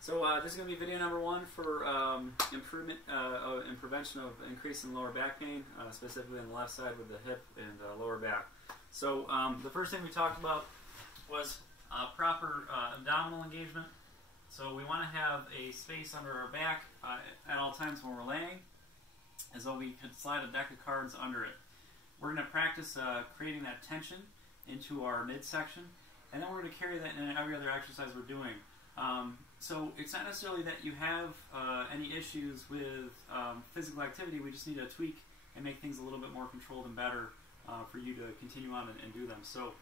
So this is going to be video number 1 for improvement and prevention of increase in lower back pain, specifically on the left side with the hip and lower back. So the first thing we talked about was proper abdominal engagement. So we want to have a space under our back at all times when we're laying, as though we could slide a deck of cards under it. We're going to practice creating that tension into our midsection, and then we're going to carry that in every other exercise we're doing. So it's not necessarily that you have any issues with physical activity. We just need to tweak and make things a little bit more controlled and better for you to continue on and do them. So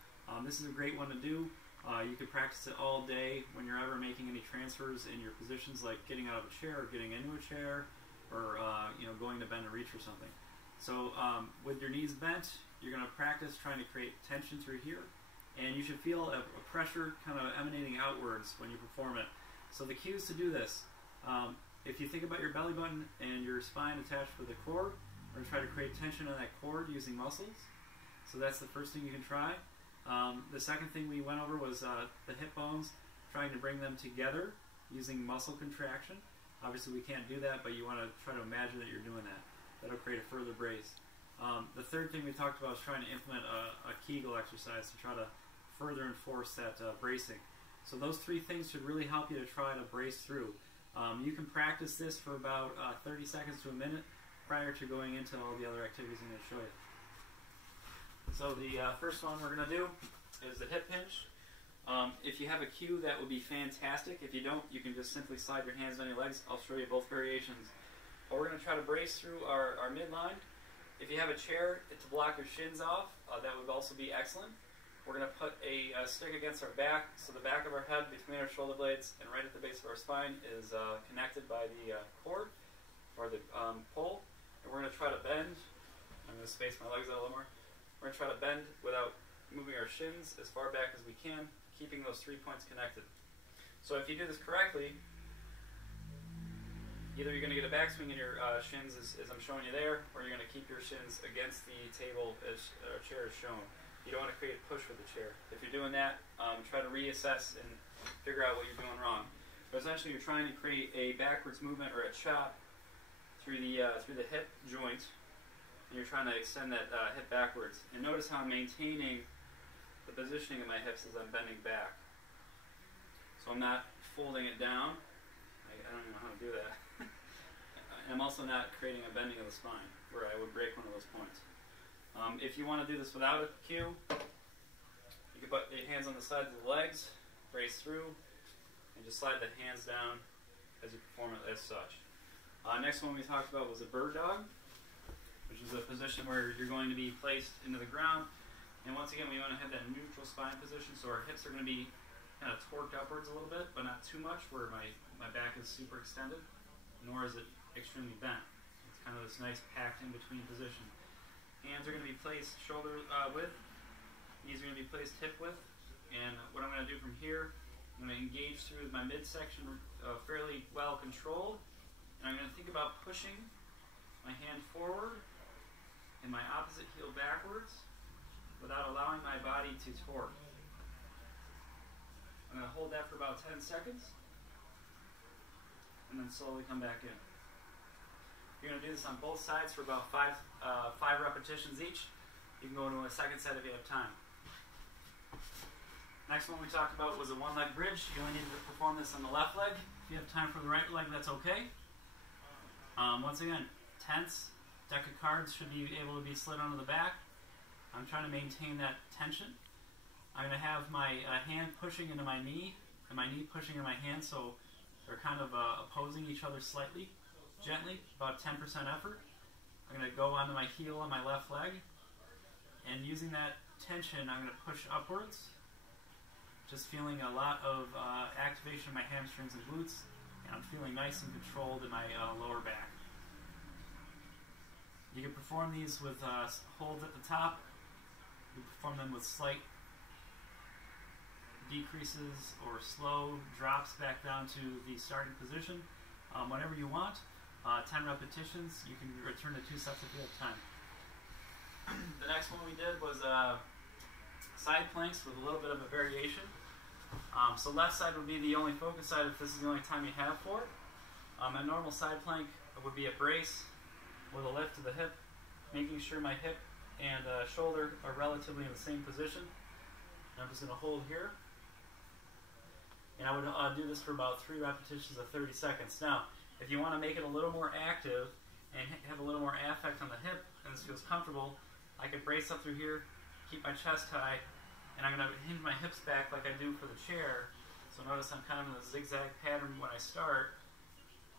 this is a great one to do. You could practice it all day when you're ever making any transfers in your positions, like getting out of a chair or getting into a chair, or going to bend a reach or something. So with your knees bent, you're going to practice trying to create tension through here, and you should feel a pressure kind of emanating outwards when you perform it. So the cues to do this, if you think about your belly button and your spine attached with the cord, we're going to try to create tension on that cord using muscles. So that's the first thing you can try. The second thing we went over was the hip bones, trying to bring them together using muscle contraction. Obviously we can't do that, but you want to try to imagine that you're doing that. That'll create a further brace. The third thing we talked about is trying to implement a Kegel exercise to try to further enforce that bracing. So those 3 things should really help you to try to brace through. You can practice this for about 30 seconds to a minute prior to going into all the other activities I'm going to show you. So the first one we're going to do is the hip hinge. If you have a cue, that would be fantastic. If you don't, you can just simply slide your hands on your legs. I'll show you both variations. But we're going to try to brace through our midline. If you have a chair to block your shins off, that would also be excellent. We're going to put a stick against our back, so the back of our head between our shoulder blades and right at the base of our spine is connected by the cord, or the pole. And we're going to try to bend. I'm going to space my legs out a little more. We're going to try to bend without moving our shins as far back as we can, keeping those 3 points connected. So if you do this correctly, either you're going to get a backswing in your shins as I'm showing you there, or you're going to keep your shins against the table as our chair is shown. You don't want to create a push with the chair. If you're doing that, try to reassess and figure out what you're doing wrong. But essentially you're trying to create a backwards movement or a chop through the hip joint, and you're trying to extend that hip backwards. And notice how I'm maintaining the positioning of my hips as I'm bending back. So I'm not folding it down. I don't even know how to do that. And I'm also not creating a bending of the spine where I would break one of those points. If you want to do this without a cue, you can put your hands on the sides of the legs, brace through, and just slide the hands down as you perform it as such. Next one we talked about was a bird dog, which is a position where you're going to be placed into the ground. And once again, we want to have that neutral spine position, so our hips are going to be kind of torqued upwards a little bit, but not too much where my back is super extended, nor is it extremely bent. It's kind of this nice packed in between position. Hands are going to be placed shoulder width, knees are going to be placed hip width, and what I'm going to do from here, I'm going to engage through my midsection fairly well controlled, and I'm going to think about pushing my hand forward and my opposite heel backwards without allowing my body to torque. I'm going to hold that for about 10 seconds, and then slowly come back in. You're going to do this on both sides for about 5 repetitions each. You can go into a second set if you have time. Next one we talked about was a one-leg bridge. You only need to perform this on the left leg. If you have time for the right leg, that's okay. Once again, tense. Deck of cards should be able to be slid onto the back. I'm trying to maintain that tension. I'm going to have my hand pushing into my knee, and my knee pushing into my hand, so they're kind of opposing each other slightly. Gently, about 10% effort. I'm going to go onto my heel on my left leg, and using that tension, I'm going to push upwards, just feeling a lot of activation of my hamstrings and glutes, and I'm feeling nice and controlled in my lower back. You can perform these with holds at the top. You can perform them with slight decreases or slow drops back down to the starting position. Whenever you want. 10 repetitions. You can return to 2 sets if you have time. The next one we did was side planks with a little bit of a variation. So left side would be the only focus side if this is the only time you have for it. A normal side plank would be a brace with a lift to the hip, making sure my hip and shoulder are relatively in the same position. And I'm just going to hold here. And I would do this for about 3 repetitions of 30 seconds. Now, if you want to make it a little more active and have a little more affect on the hip, and this feels comfortable, I could brace up through here, keep my chest high, and I'm going to hinge my hips back like I do for the chair. So notice I'm kind of in a zigzag pattern when I start,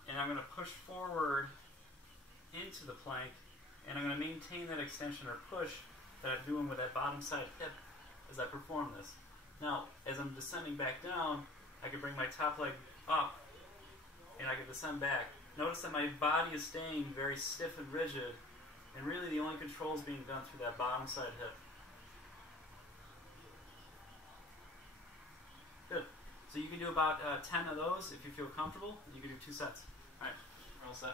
and I'm going to push forward into the plank, and I'm going to maintain that extension or push that I'm doing with that bottom side hip as I perform this. Now, as I'm descending back down, I can bring my top leg up, and I can descend back. Notice that my body is staying very stiff and rigid, and really the only control is being done through that bottom side hip. Good. So you can do about 10 of those if you feel comfortable. You can do 2 sets. All right, we're all set.